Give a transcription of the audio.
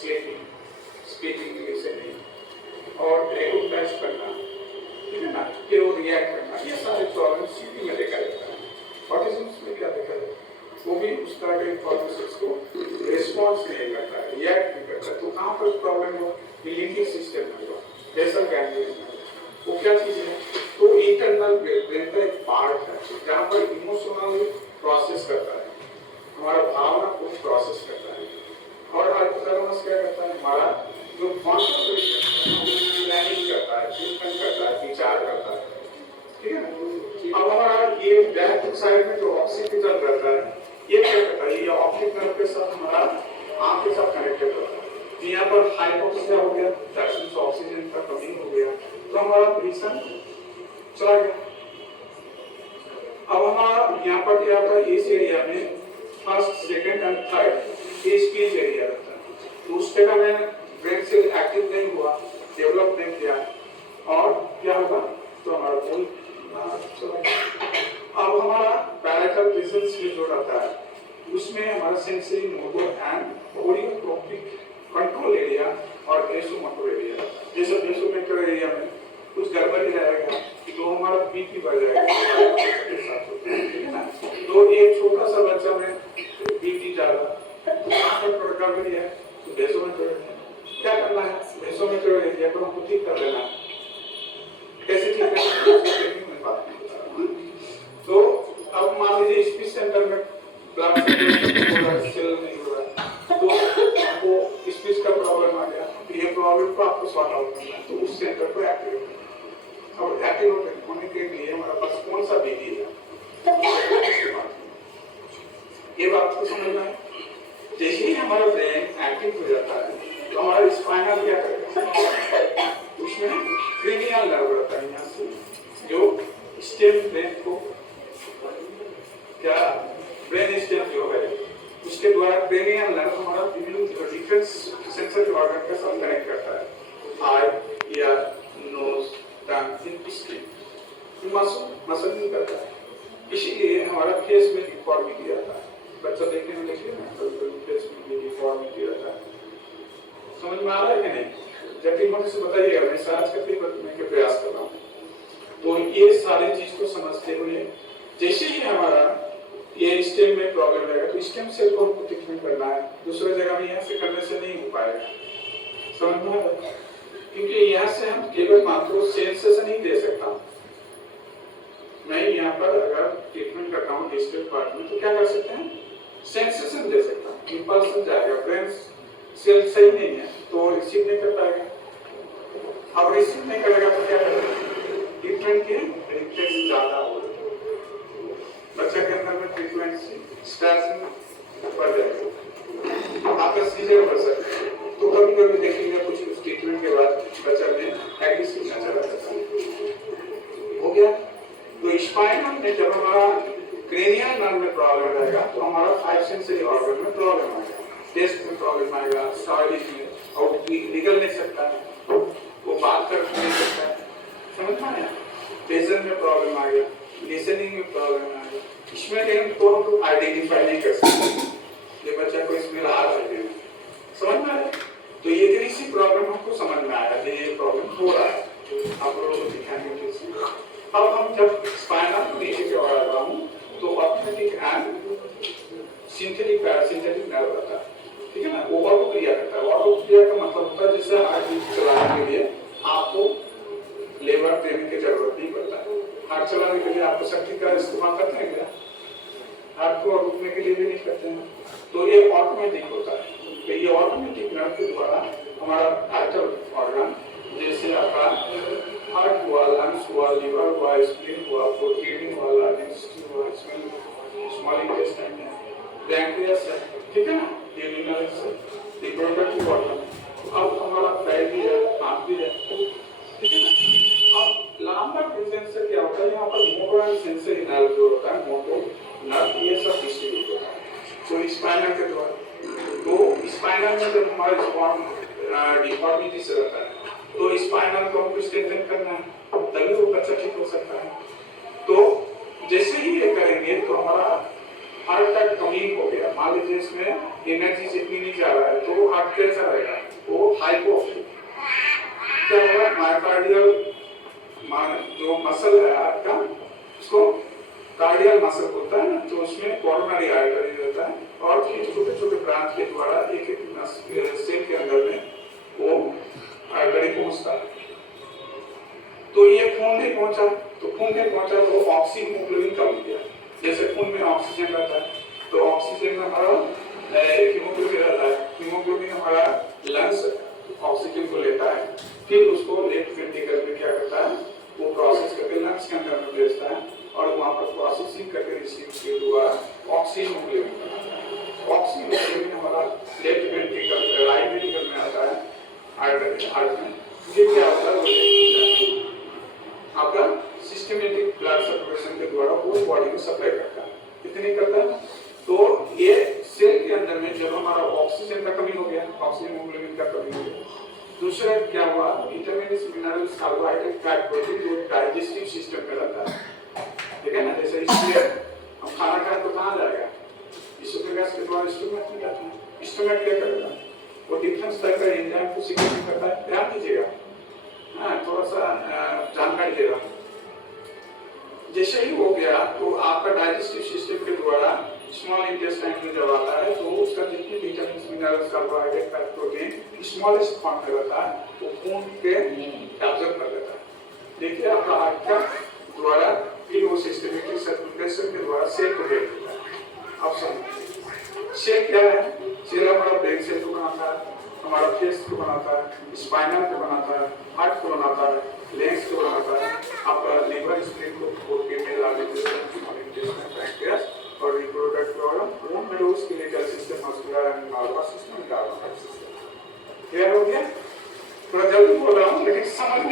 Sleeping, speaking, listening और recognise करना, ठीक है ना, फिर वो रिएक्ट करना, ये सारे प्रॉब्लम सीपी में देखा जाता है। ऑटिज्म में क्या देखा जाता है, वो भी उस तरह के इंफॉर्मेशन को रिस्पॉन्स नहीं करता है, रिएक्ट नहीं करता। तो कहाँ पर प्रॉब्लम हो, लिंकिंग सिस्टम में हुआ, बेसल गैंग्लियन में। वो क्या चीज़ है, तो इंटरनल ब्रेन का एक पार्ट है जहाँ पर इमोशनल प्रोसेस करता है, हमारा भावना को प्रोसेस करता है, और हाइपोथैलेमस क्या करता है, हमारा जो प्लानिंग करता है, चिंतन करता है, विचार करता है, ठीक है ना। अब हमारा ये बैक साइड में जो ऑप्टिक नर्व रहता है, ये क्या करता है, ये ऑप्टिक नर्व के साथ हमारा आंख के साथ कनेक्टेड होता है। यहाँ पर हाइपोक्सिया हो गया, दैट ऑक्सीजन का कमी हो गया, तो हमारा विजन चला गया। अब हमारा यहाँ पर क्या होता है, इस एरिया में फर्स्ट, सेकंड एंड थर्ड ये स्पीच एरिया रहता है। तो उस जगह में ब्रेन सेल एक्टिव नहीं हुआ, डेवलप नहीं किया, और क्या होगा, तो हमारा बोल चला गया। अब हमारा पैराइटल विजन से जो रहता है, उसमें हमारा सेंसरी मोटर एंड ओरियोट्रोपिक कंट्रोल एरिया और वेसोमोटर एरिया। जैसे वेसोमोटर एरिया में कुछ गड़बड़ी रहेगा तो हमारा बीपी बढ़ जाएगा, ठीक है ना। तो एक छोटा सा बच्चा में बीपी ज्यादा, तो गड़बड़ी है, तो वेसोमोटर क्या करना है, वेसोमोटर एरिया को हमको ठीक कर देना। कैसे ठीक करना, तो अब मान लीजिए स्पीच सेंटर में ब्लड सेल नहीं हो रहा, तो आपको स्पीच का प्रॉब्लम आ गया, तो ये प्रॉब्लम को आपको सॉर्ट आउट करना है, तो उस सेंटर को एक्टिव करना है। और एक्टिव होने के लिए हमारे पास कौन सा विधि है, ये बात को समझना है। जैसे ही हमारा ब्रेन एक्टिव हो जाता है, तो हमारा स्पाइनल क्या करेगा, उसमें क्रेनियल नर्व रहता है, यहाँ से जो स्टेम ब्रेन को क्या ब्रेन स्टेम जो है उसके द्वारा क्रेनियल नर्व हमारा डिफरेंट सेंसरी ऑर्गन के साथ कनेक्ट करता है, आई, ईयर, नोज, टंग, स्किन, मसलिंग करता है। इसीलिए हमारा फेस में डिफॉर्मिटी आता है। बच्चा देखने में देखिए ना, फेस में भी डिफॉर्मिटी रहता है। समझ में आ रहा है कि नहीं, जटिल होने से बताइएगा, मैं सहज करके बताने के प्रयास कर रहा हूँ। तो ये सारी चीज को समझते हुए जैसे ही हमारा ये स्टेम में प्रॉब्लम रहेगा, तो स्टेम सेल को हमको ट्रीटमेंट करना है, दूसरे जगह में यहाँ से करने से नहीं हो पाएगा। समझ में आ रहा है, क्योंकि यहाँ से हम केवल मात्र सेंसेशन नहीं दे सकता। मैं यहाँ पर अगर ट्रीटमेंट करता हूँ डिस्टल पार्ट में, तो क्या कर सकते हैं, सेंसेशन दे सकता हूँ, इंपल्सन जाएगा, ब्रेन सेल सही नहीं है तो रिसीव नहीं कर पाएगा। अब रिसीव नहीं करेगा तो क्या करेगा, ट्रीटमेंट के रिफ्लेक्स ज्यादा हो, बच्चे के अंदर में ट्रीटमेंट से स्ट्रेस बढ़ जाएगा, आपका सीजर बढ़ सकता है। तो कभी कभी देखेंगे कुछ ट्रीटमेंट के बाद बच्चा में एग्रेसिव चला जाता है, हो गया। तो स्पाइनल में जब हमारा क्रेनियल नर्व में प्रॉब्लम रहेगा, तो हमारा 5 सेंसरी ऑर्गन में प्रॉब्लम आएगा, टेस्ट में प्रॉब्लम आएगा, स्टाइलिश में, और निकल नहीं सकता है, वो बात कर नहीं सकता है, समझ में आया। विजन में प्रॉब्लम आ गया, लिसनिंग में प्रॉब्लम आ गया। इसमें तो हम लोग आइडेंटिफाई नहीं कर सकते ये बच्चा को इसमें रहा है, समझ में आया। तो ये इसी प्रॉब्लम हमको समझ में आया कि ये प्रॉब्लम हो रहा है, आप लोगों को दिखाने के लिए। अब हम जब स्पाइनल को नीचे की ओर आ रहा हूँ, तो optic and synthetic parasympathetic nerve रहता है, ठीक है ना, वो ऑटो क्रिया करता है। ऑटो क्रिया का मतलब होता है जैसे हार्ट बीट चलाने के लिए आपको लेबर देने की जरूरत नहीं पड़ता है। हार्ट चलाने के लिए आपको शक्ति का इस्तेमाल करते हैं क्या, हार्ट को रोकने के लिए भी नहीं करते हैं, तो ये ऑटोमेटिक होता है। तो ये ऑटोमेटिक नर्व के द्वारा हमारा वाइटल ऑर्गन जैसे आपका हार्ट हुआ, लंग्स हुआ, लिवर हुआ, स्प्लीन हुआ, किडनी हुआ, डाइजेस्टिव हुआ, स्मॉल इंटेस्टाइन है, पैंक्रियास है, ठीक है ना, ये ल्यूमिनस है, रिप्रोडक्टिव ऑर्गन। अब हमारा पैर भी है, हाथ भी है, ठीक है ना। अब लांबर विजन से क्या होता है, यहाँ पर मोटर एंड सेंसरी नर्व जो होता है, मोटर नर्व, ये सब डिस्ट्रीब्यूट होता है तो स्पाइनल के द्वारा। तो स्पाइनल में जब हमारा डिफॉर्मिटी से रहता है, तो स्पाइनल को हमको स्ट्रेंथन करना है, तभी वो बच्चा ठीक हो सकता है। तो जैसे ही ये करेंगे, तो हमारा हार्ट का कमी हो गया, मान लीजिए इसमें एनर्जी जितनी नहीं जा रहा है तो हार्ट कैसा रहेगा, वो हाइपोक्सिक। क्या होगा, मायोकार्डियल जो मसल है हार्ट का, उसको कार्डियल मसल होता है ना, तो उसमें कोरोनरी आर्टरी रहता है और छोटे छोटे ब्रांच के द्वारा एक एक सेल के अंदर में वो आर्टरी पहुंचता है। तो ये खून नहीं पहुंचा, तो खून नहीं पहुंचा तो ऑक्सीजन हीमोग्लोबिन कम हो गया। जैसे खून में ऑक्सीजन रहता है तो ऑक्सीजन में हमारा हीमोग्लोबिन रहता है, हीमोग्लोबिन हमारा लंग्स ऑक्सीजन को लेता है, फिर उसको लेफ्ट वेंट्रिकल में क्या करता है, वो प्रोसेस करके लंग्स के अंदर में भेजता है और वहां पर प्रोसेसिंग करके रिसीव के द्वारा ऑक्सीजन हीमोग्लोबिन बनाता है। ऑक्सीजन हीमोग्लोबिन हमारा लेफ्ट वेंट्रिकल राइट वेंट्रिकल में आता है, हार्ट में। ये क्या होता है, आपका सिस्टमैटिक ब्लड सर्कुलेशन के द्वारा वो बॉडी में सप्लाई करता है। कितनी करता है, तो ये सेल के अंदर में जब हमारा ऑक्सीजन का कमी हो गया, ऑक्सीजन हीमोग्लोबिन का कमी हो गया, दूसरा क्या हुआ, vitamins minerals carbohydrate fat protein जो डाइजेस्टिव सिस्टम में रहता है, ठीक है ना। जैसे इसलिए हम खाना खाए तो कहाँ जाएगा, इसोफेगस के द्वारा स्टमक में जाता है। स्टमक क्या करेगा, वो डिफरेंस टाइप का एंजाइम को सीक्रेट करता है। ध्यान दीजिएगा, थोड़ा सा जानकारी दे रहा हूँ। जैसे ही हो गया तो आपका डाइजेस्टिव सिस्टम के द्वारा स्मॉल इंटेस्टाइन में जब आता है तो उसका जितने vitamin minerals carbohydrate fat protein smallest form में रहता है, वो खून के एब्जॉर्ब कर लेता है। देखिए आपका हार्ट का द्वारा फिर वो सिस्टमैटिक सर्कुलेशन के द्वारा सेल को भेज देता है। अब समझिए सेल क्या है, सेल हमारा ब्रेन सेल को बनाता है, हमारा फेस को बनाता है, स्पाइनल को बनाता है, हार्ट को बनाता है, लेग्स को बनाता है, आपका लिवर स्प्लीन को खोल के मेल और reproductive organ, bone marrow, skeletal system, muscular and nervous system, cardiac system. Clear हो गया? थोड़ा जल्दी बोल रहा हूँ लेकिन समझ